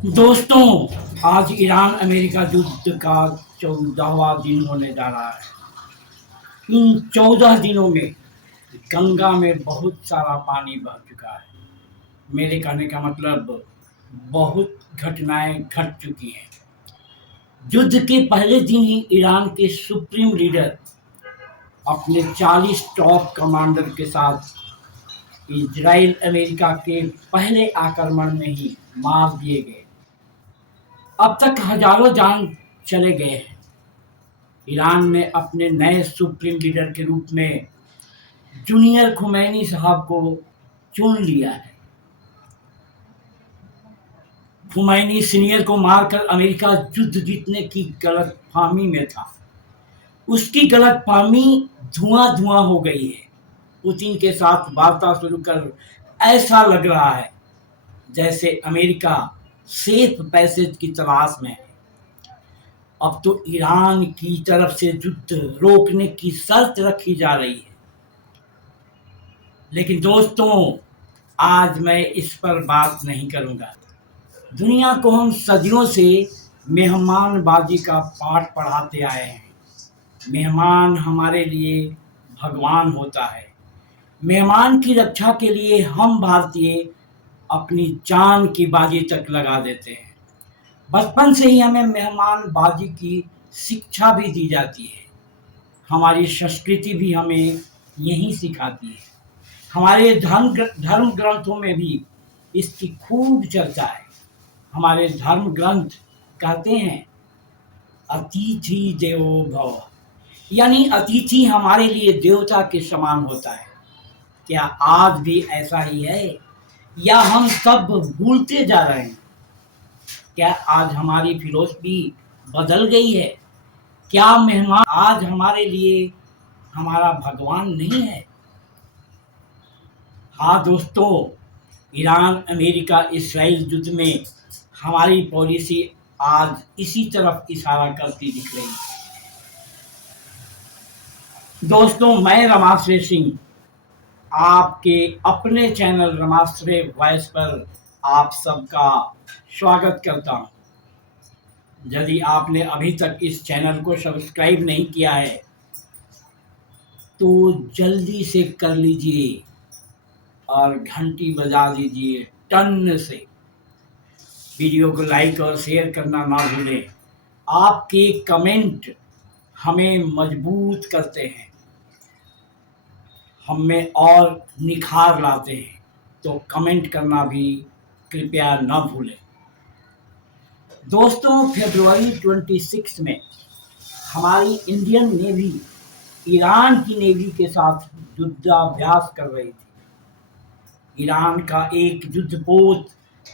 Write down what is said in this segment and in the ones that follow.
दोस्तों, आज Iran America युद्ध का 14वां दिन होने जा रहा है। इन 14 दिनों में गंगा में बहुत सारा पानी बह चुका है। मेरे कहने का मतलब बहुत घटनाएं घट चुकी हैं। युद्ध के पहले दिन ही ईरान के सुप्रीम लीडर अपने 40 टॉप कमांडर के साथ इजराइल अमेरिका के पहले आक्रमण में ही मार दिए गए। अब तक हजारों जान चले गए हैं। ईरान ने अपने नए सुप्रीम लीडर के रूप में जूनियर खुमैनी साहब को चुन लिया है। खुमैनी सीनियर को मारकर अमेरिका युद्ध जीतने की गलतफहमी में था। उसकी गलतफहमी धुआं-धुआं हो गई है। पुतिन के साथ वार्ता शुरू कर ऐसा लग रहा है जैसे अमेरिका सेफ पैसेज की तलाश में है। अब तो ईरान की तरफ से युद्ध रोकने की शर्त रखी जा रही है। लेकिन दोस्तों, आज मैं इस पर बात नहीं करूंगा। दुनिया को हम सदियों से मेहमानबाजी का पाठ पढ़ाते आए हैं। मेहमान हमारे लिए भगवान होता है। मेहमान की रक्षा के लिए हम भारतीय अपनी जान की बाजी तक लगा देते हैं। बचपन से ही हमें मेहमानबाजी की शिक्षा भी दी जाती है। हमारी संस्कृति भी हमें यही सिखाती है। हमारे धर्म ग्रंथों में भी इसकी खूब चर्चा है। हमारे धर्म ग्रंथ कहते हैं अतिथि देवो भव, यानी अतिथि हमारे लिए देवता के समान होता है। क्या आज भी ऐसा ही है या हम सब भूलते जा रहे हैं? क्या आज हमारी फिलॉसफी बदल गई है? क्या मेहमान आज हमारे लिए हमारा भगवान नहीं है? हाँ दोस्तों, ईरान अमेरिका इसराइल युद्ध में हमारी पॉलिसी आज इसी तरफ इशारा करती दिख रही है। दोस्तों, मैं रमाश्रय सिंह आपके अपने चैनल रमाश्रय वॉइस पर आप सबका स्वागत करता हूँ। यदि आपने अभी तक इस चैनल को सब्सक्राइब नहीं किया है तो जल्दी से कर लीजिए और घंटी बजा दीजिए टन से। वीडियो को लाइक और शेयर करना ना भूलें। आपके कमेंट हमें मजबूत करते हैं, हमें और निखार लाते हैं, तो कमेंट करना भी कृपया न भूलें। दोस्तों, फरवरी 26 में हमारी इंडियन नेवी ईरान की नेवी के साथ युद्धाभ्यास कर रही थी। ईरान का एक युद्धपोत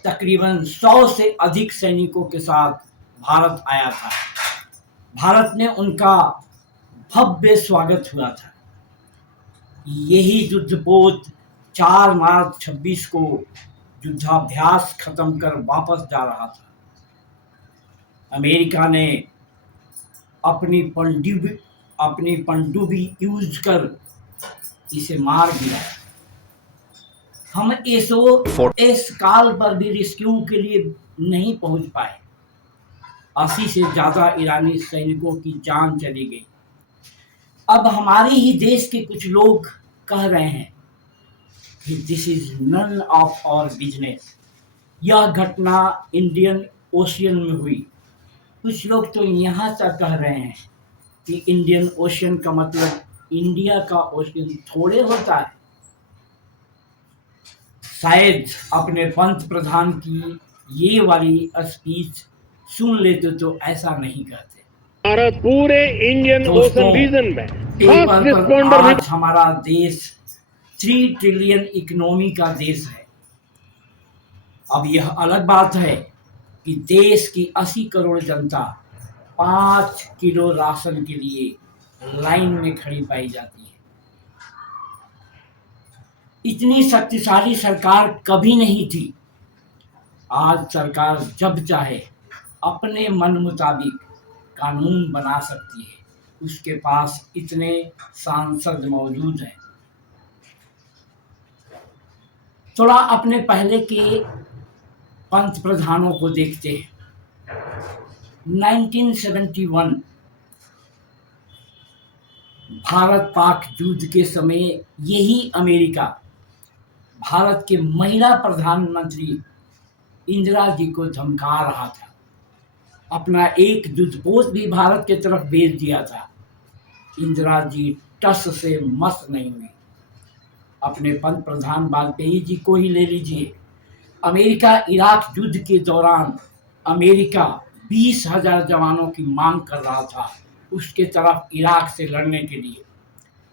तकरीबन 100 से अधिक सैनिकों के साथ भारत आया था। भारत ने उनका भव्य स्वागत हुआ था। यही युद्धपोत 4 मार्च 26 को युद्धाभ्यास खत्म कर वापस जा रहा था। अमेरिका ने अपनी पनडुब्बी यूज कर इसे मार गिराया। हम इस काल पर भी रेस्क्यू के लिए नहीं पहुंच पाए। 80 से ज्यादा ईरानी सैनिकों की जान चली गई। अब हमारे ही देश के कुछ लोग कह रहे हैं कि this is none of our business. यह घटना इंडियन ओशियन में हुई। कुछ लोग तो यहाँ तक कह रहे हैं कि इंडियन ओशियन का मतलब इंडिया का ओशियन थोड़े होता है। शायद अपने पंत प्रधान की ये वाली स्पीच सुन लेते तो ऐसा नहीं कहते। भारत पूरे इंडियन ओशन रीजन में पेपर पर आज हमारा देश 3 ट्रिलियन इकोनॉमी का देश है। अब यह अलग बात है कि देश की 80 करोड़ जनता 5 किलो राशन के लिए लाइन में खड़ी पाई जाती है। इतनी शक्तिशाली सरकार कभी नहीं थी। आज सरकार जब चाहे अपने मन मुताबिक कानून बना सकती है। उसके पास इतने सांसद मौजूद हैं। थोड़ा अपने पहले के पंच प्रधानों को देखते हैं। 1971 भारत पाक युद्ध के समय यही अमेरिका भारत के महिला प्रधानमंत्री इंदिरा जी को धमका रहा था। अपना एक युद्धपोत भी भारत के तरफ भेज दिया था। इंदिरा जी टस से मस नहीं हुई। अपने पंत प्रधान वाजपेयी जी को ही ले लीजिए। अमेरिका इराक युद्ध के दौरान अमेरिका 20,000 जवानों की मांग कर रहा था उसके तरफ इराक से लड़ने के लिए,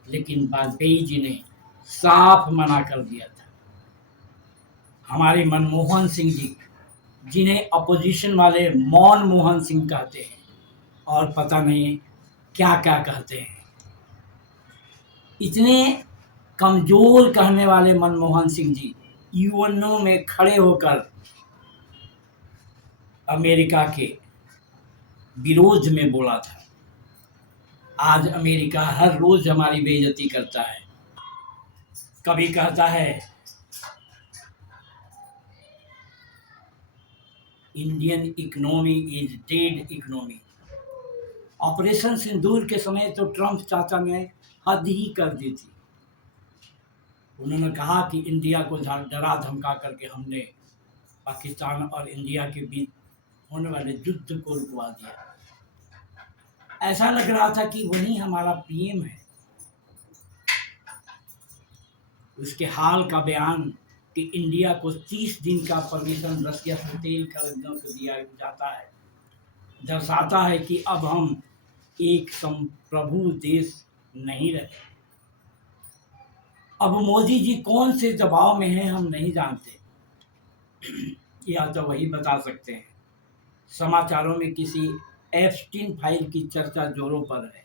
लेकिन वाजपेयी जी ने साफ मना कर दिया था। हमारे मनमोहन सिंह जी, जिन्हें अपोजिशन वाले मौन मोहन सिंह कहते हैं और पता नहीं क्या क्या कहते हैं, इतने कमजोर कहने वाले मनमोहन सिंह जी यूएनओ में खड़े होकर अमेरिका के विरोध में बोला था। आज अमेरिका हर रोज हमारी बेइज्जती करता है। कभी कहता है Indian economy is dead economy. Operation Sindoor के समय तो ट्रंप चाचा ने हद ही कर दी थी। उन्होंने कहा कि इंडिया को डरा धमका करके हमने पाकिस्तान और इंडिया के बीच होने वाले युद्ध को रुकवा दिया। ऐसा लग रहा था कि वही हमारा पीएम है। उसके हाल का बयान कि इंडिया को 30 दिन का परमिशन रशिया से तेल खरीदने को दिया जाता है दर्शाता है कि अब हम एक संप्रभु देश नहीं रहे। अब मोदी जी कौन से दबाव में हैं हम नहीं जानते। यह तो वही बता सकते हैं। समाचारों में किसी एप्स्टीन फाइल की चर्चा जोरों पर है।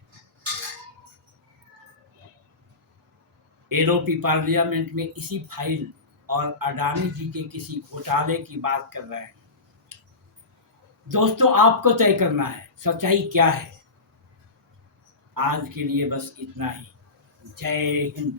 यूरोपीय पार्लियामेंट में इसी फाइल और अडानी जी के किसी घोटाले की बात कर रहे हैं। दोस्तों, आपको तय करना है सच्चाई क्या है। आज के लिए बस इतना ही। जय हिंद।